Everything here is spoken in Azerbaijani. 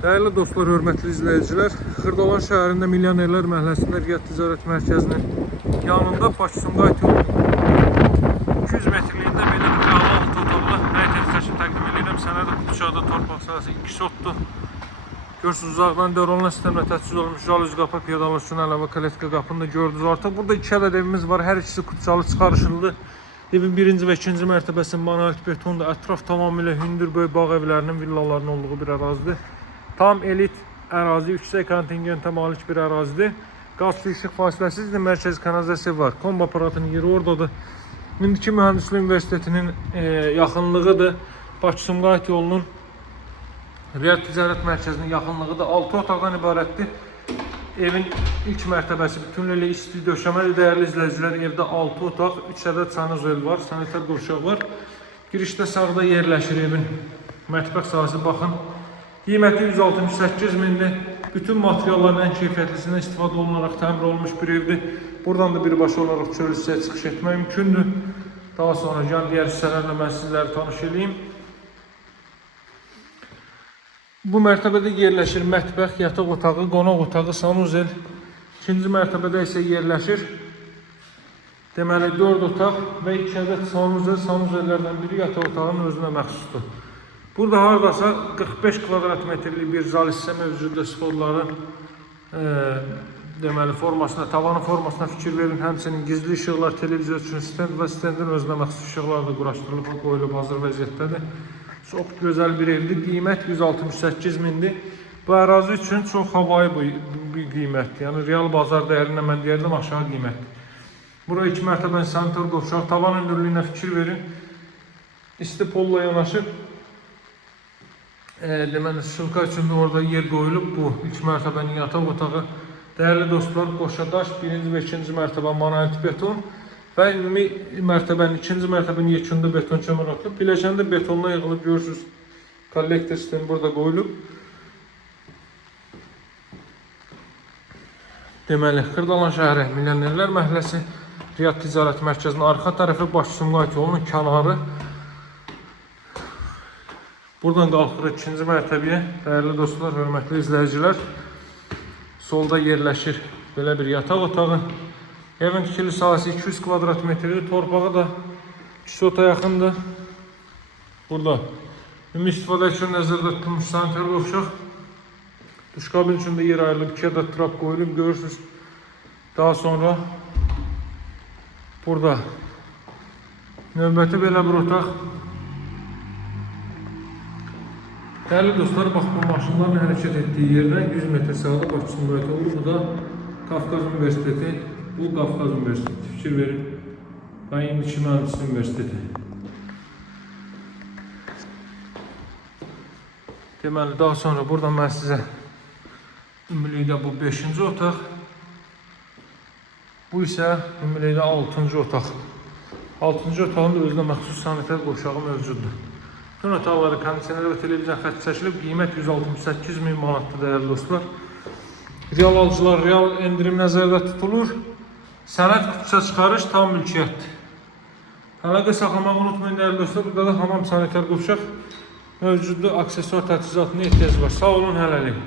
Değerli dostlar, hörmətli izləyicilər, Xırdalan şəhərində Milyonerlər məhəlləsində Riad Ticarət Mərkəzinin yanında Bakı-Sumqayıt yolu 200 metrliyində belə bir altı otaqlı həyət təşkil təqdim edirəm. Sənədə Qutuşaqda torpaq sahəsi 2 sotdur. Görürsünüz, uzaqdan dövrəndən sistemlə təchiz olunmuş jalüzi qapı, piyadalar üçün əlavə koletka qapını da gördünüz. Artıq burada 2 ədəd evimiz var. Hər ikisi Qutuşalı çıxarışıldı. Evin birinci və ikinci mərtəbəsi monolit betonda, ətraf tamamilə hündür böyük bağ evlərinin, villaların olduğu bir ərazidir. Tam elit ərazi, yüksək kontingentə malik bir ərazidir. Qaz su işıq fasiləsizdir, mərkəzi kanalizasiya var. Kombi aparatının yeri oradadır. İndiki Mühəndislik Universitetinin yaxınlığıdır. Bakı-Sumqayıt yolunun Riad Ticarət Mərkəzinin yaxınlığıdır. 6 otaqdan ibarətdir. Evin ilk mərtəbəsi bütünlüylə isti döşəməli. Dəyərli izləyicilər, evdə 6 otaq, 3 ədəd sanuzel var, sanitar qurşaq var. Girişdə sağda yerləşir evin mətbəx sahəsi. Baxın, qiyməti 168 mindir. Bütün materialların ən keyfiyyətlisindən istifadə olunaraq təmir olunmuş bir evdir. Buradan da birbaşa olaraq çöl hissəyə çıxış etmək mümkündür. Daha sonra digər hissələrlə mən sizləri tanış edeyim. Bu mərtəbədə yerləşir mətbəx, yataq otağı, qonaq otağı, sanuzel. İkinci mərtəbədə isə yerləşir deməli 4 otaq və 2 ədəd sanuzel. Sanuzellərdən biri yataq otağının özünə məxsusdur. Burada haradasa 45 kvadrat metrlik bir zal hissə mövcuddur. Schodların deməli formasına, tavanın formasına fikir verin. Həmçinin gizli işıqlar, televizyon üçün stend və stendin özünə məxsus işıqlar da quraşdırılıb, qoyulub, hazır vəziyyətdədir. Çox gözəl bir evdir. Qiymət 168 mindir. Bu ərazi üçün çox havayı bir qiymətdir. Yəni real bazar dəyərindən mən deyərdim aşağı qiymətdir. Buraya 2 mərtəbən sanitar qovşaq, tavan hündürlüyünə fikir verin. İsti polla yanaşıb. Deməli, şılqa üçün də orada yer qoyulub. Bu 3 mərtəbənin yataq otağı. Dəyərli dostlar, qoşadaş 1-ci və 2-ci mərtəbə monolit beton və ümumi mərtəbənin 2-ci mərtəbənin yekunda beton kömür atılıb. Pilləkəndə betonla yığılıb, görürsünüz. Kollektor sistemi burada qoyulub. Deməli, Xırdalan şəhəri Milyonerlər məhəlləsi Riad Ticarət Mərkəzinin arxa tərəfi Bakı-Sumqayıt yolunun kənarı. Buradan qalxırıq 2-ci mərtəbəyə. Dəyərli dostlar, hörmətli izləyicilər, solda yerləşir belə bir yataq otağı. Evin tikili sahəsi 200 kvadrat metrdir. Torpağı da 2 sota yaxındır. Burada ümumi istifadə üçün nəzərdə tutulmuş sanitar qovşaq. Duşqabin üçün də yer ayrılıb, 2 ədəd trap qoyulub, görürsünüz. Daha sonra burada növbəti belə bir otaq. Dəyərli dostlar, bax bu maşınların hərəkət etdiyi yerdən 100 metr sağda Bakı-Sumqayıt yolu. Bu da Qafqaz Universiteti. Bu Qafqaz Universiteti. Fikir verin. Və indiki Mühəndislik Universiteti. Deməli, daha sonra burada mən sizə ümumilikdə bu 5-ci otaq. Bu isə ümumilikdə 6-cı otaq. 6-cı otağın da özünə məxsus sanitar qovşağı mövcuddur. Bütün otaqları kondisioner və televizyon xətti çəkilib. Qiymət 168 min manatdır, dəyərli dostlar. Real alıcılar, real endirim nəzərdə tutulur. Sənəd qutuça çıxarış tam mülkiyyətdir. Əlaqə saxlamağı unutmayın, dəyərli dostlar. Burada da hamam sanitar qovşaq mövcuddur. Aksesuar təchizatına ehtiyac var. Sağ olun, hələlik.